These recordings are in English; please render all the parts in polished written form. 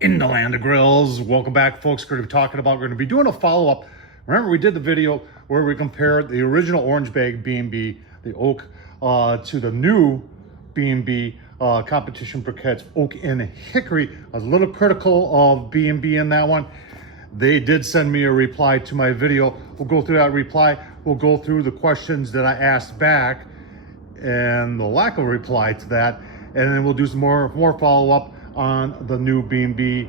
In the land of grills. Welcome back, folks. We're going to be doing a follow-up. Remember, we did the video where we compared the original orange bag B&B, the oak, to the new B&B competition briquettes, oak and hickory. I was a little critical of B&B in that one. They did send me a reply to my video. We'll go through that reply. We'll go through the questions that I asked back and the lack of reply to that, and then we'll do some more follow-up on the new B&B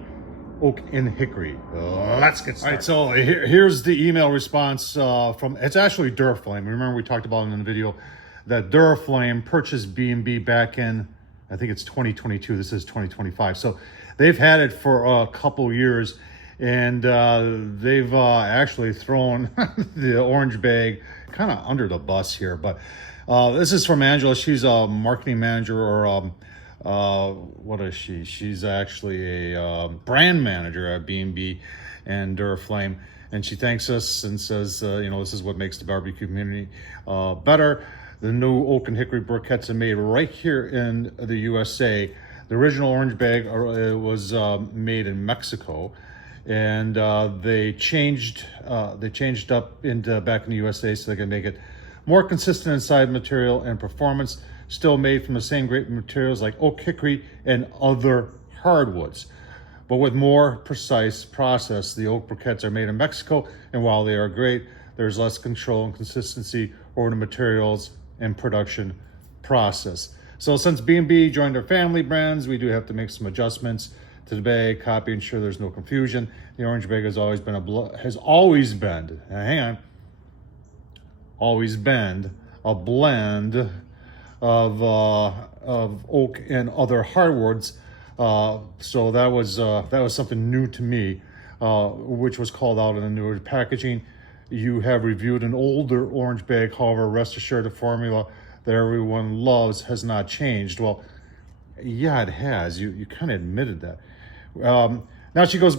oak and hickory. Let's get started. All right, so here's the email response from, it's actually Duraflame. Remember we talked about in the video that Duraflame purchased B&B back in, I think it's 2022. This is 2025. So they've had it for a couple years, and they've actually thrown the orange bag kind of under the bus here. But this is from Angela. She's a marketing manager, or what is she? She's actually a brand manager at B&B and Duraflame, and she thanks us and says, this is what makes the barbecue community better. The new oak and hickory briquettes are made right here in the USA. The original orange bag was made in Mexico, and they changed up into back in the USA so they can make it more consistent inside material and performance. Still made from the same great materials like oak, hickory, and other hardwoods, but with more precise process. The oak briquettes are made in Mexico, and while they are great, there's less control and consistency over the materials and production process. So since B&B joined our family brands, we do have to make some adjustments to the bag, copy, ensure there's no confusion. The orange bag has always been a blend of oak and other hardwoods. So that was something new to me, which was called out in the newer packaging. You have reviewed an older orange bag, however, rest assured the formula that everyone loves has not changed. Well, yeah, it has. You kind of admitted that. Now she goes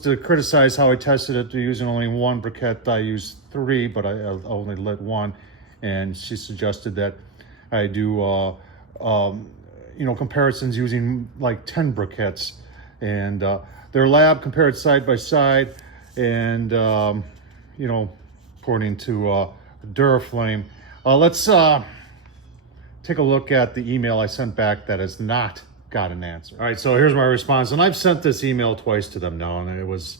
to criticize how I tested it using only one briquette. I used 3, but I only lit 1, and she suggested that I do comparisons using like 10 briquettes, and their lab compared side by side, and according to Duraflame. Let's take a look at the email I sent back that has not got an answer. All right, so here's my response, and I've sent this email twice to them now, and it was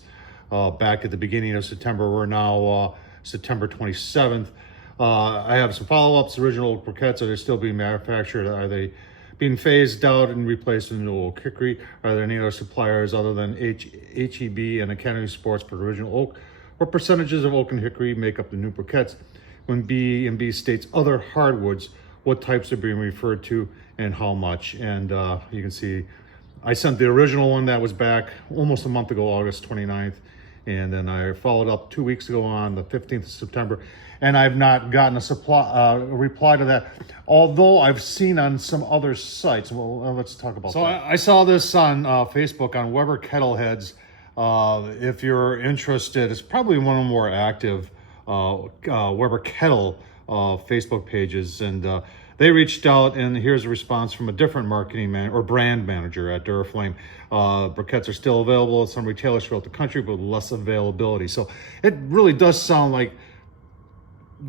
back at the beginning of September. We're now September 27th. I have some follow-ups. Original briquettes, are they still being manufactured? Are they being phased out and replaced with new oak hickory? Are there any other suppliers other than HEB and Academy Sports for original oak? What percentages of oak and hickory make up the new briquettes? When B&B states other hardwoods, what types are being referred to and how much? And you can see I sent the original one that was back almost a month ago, August 29th. And then I followed up 2 weeks ago on the 15th of September. And I've not gotten a reply to that, although I've seen on some other sites. Well, let's talk about that. So I saw this on Facebook on Weber Kettleheads. If you're interested, it's probably one of the more active Weber Kettle Facebook pages, and they reached out, and here's a response from a different marketing or brand manager at Duraflame. Briquettes are still available at some retailers throughout the country, but less availability. So it really does sound like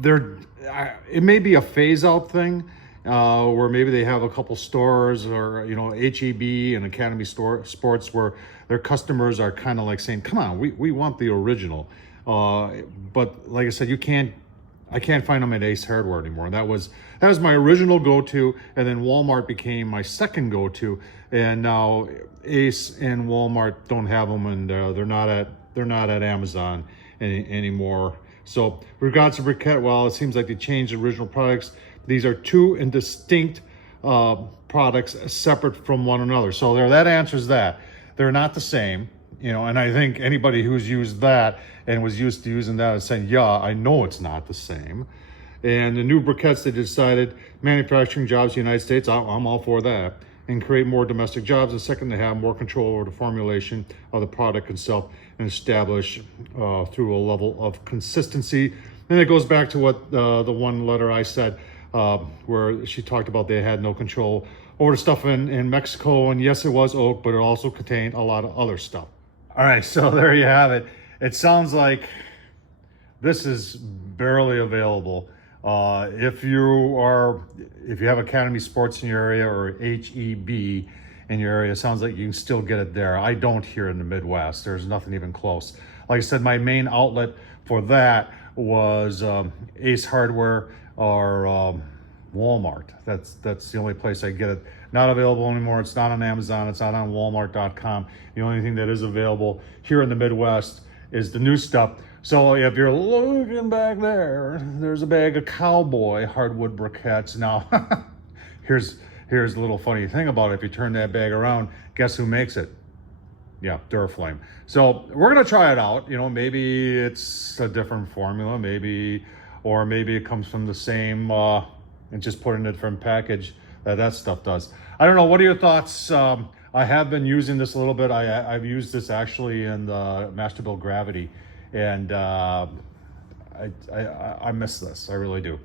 it may be a phase out thing, where maybe they have a couple stores, or HEB and Academy Sports, where their customers are kind of like saying, come on, we want the original. But like I said, I can't find them at Ace Hardware anymore. That was my original go-to, and then Walmart became my second go-to, and now Ace and Walmart don't have them, and they're not at Amazon anymore. So with regards to briquette, while it seems like they changed the original products, these are two and distinct products separate from one another. So that answers that. They're not the same, and I think anybody who's used that and was used to using that is saying, yeah, I know it's not the same. And the new briquettes, they decided manufacturing jobs in the United States, I'm all for that, and create more domestic jobs. And second, they have more control over the formulation of the product itself and establish through a level of consistency. And it goes back to what the one letter I said, where she talked about they had no control over the stuff in Mexico, and yes, it was oak, but it also contained a lot of other stuff. All right, so there you have it. It sounds like this is barely available. If you have Academy Sports in your area or HEB in your area, it sounds like you can still get it there. I don't here in the Midwest. There's nothing even close. Like I said, my main outlet for that was Ace Hardware or Walmart. That's the only place I get it. Not available anymore. It's not on Amazon. It's not on Walmart.com. The only thing that is available here in the Midwest is the new stuff. So if you're looking back there, there's a bag of Cowboy hardwood briquettes. Now, here's a little funny thing about it. If you turn that bag around, guess who makes it? Yeah, Duraflame. So we're gonna try it out. You know, maybe it's a different formula, maybe it comes from the same and just put in a different package that stuff does. I don't know. What are your thoughts? I have been using this a little bit. I've used this actually in the Masterbuilt Gravity, and I miss this. I really do.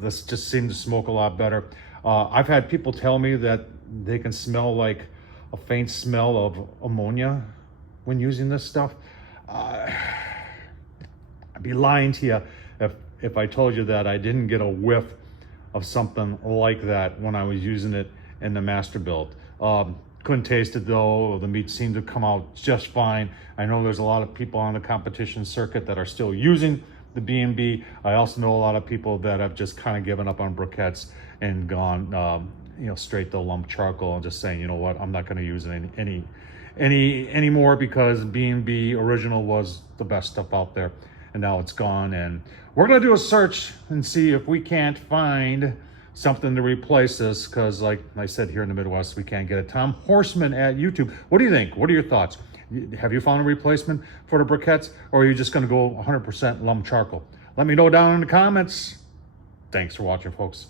This just seemed to smoke a lot better. I've had people tell me that they can smell like a faint smell of ammonia when using this stuff. I'd be lying to you if I told you that I didn't get a whiff of something like that when I was using it in the Masterbuilt. Couldn't taste it though. The meat seemed to come out just fine. I know there's a lot of people on the competition circuit that are still using the B&B. I also know a lot of people that have just kind of given up on briquettes and gone straight to lump charcoal and just saying, you know what, I'm not going to use it anymore because B&B original was the best stuff out there, and now it's gone. And we're going to do a search and see if we can't find something to replace this, because like I said, here in the Midwest, we can't get it. Tom Horsman at YouTube. What do you think? What are your thoughts? Have you found a replacement for the briquettes, or are you just going to go 100% lump charcoal? Let me know down in the comments. Thanks for watching, folks.